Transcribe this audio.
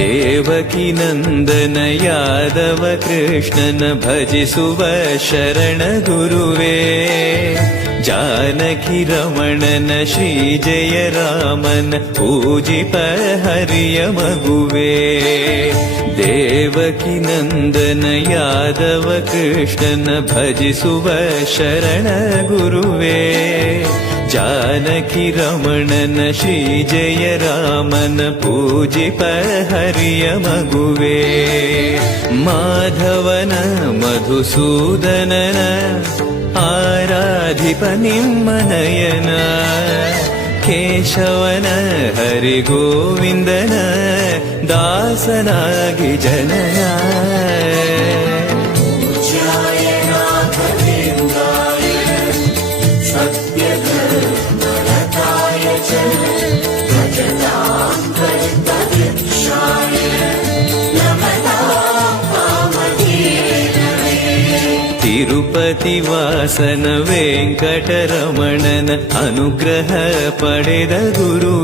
ದೇವಕಿ ನಂದನ ಯಾದವ ಕೃಷ್ಣನ ಭಜಿಸುವ ಶರಣ ಗುರುವೇ, ಜಾನಕಿ ರಮಣನ ಶ್ರೀ ಜಯ ರಾಮನ ಪೂಜಿಪ ಹರಿಯ ಮಗುವೇ. ದೇವಕಿ ನಂದನ ಯಾದವ ಕೃಷ್ಣನ ಭಜಿಸುವ ಶರಣ ಗುರುವೇ, ಜಾನಕಿ ರಮಣನ ಶ್ರೀ ಜಯ ರಾಮನ ಪೂಜಿಪ ಹರಿಯ ಮಗುವೇ. ಮಾಧವನ ಮಧುಸೂದನನ ಆರಾಧಿಪ ನಿಮ್ಮ ನಯನ, ಕೇಶವನ ಹರಿಗೋವಿಂದನ ದಾಸನಾಗಿ ಜನನ. ತಿರುಪತಿ ವಾಸನ ವೆಂಕಟರಮಣನ ಅನುಗ್ರಹ ಪಡೆದ ಗುರು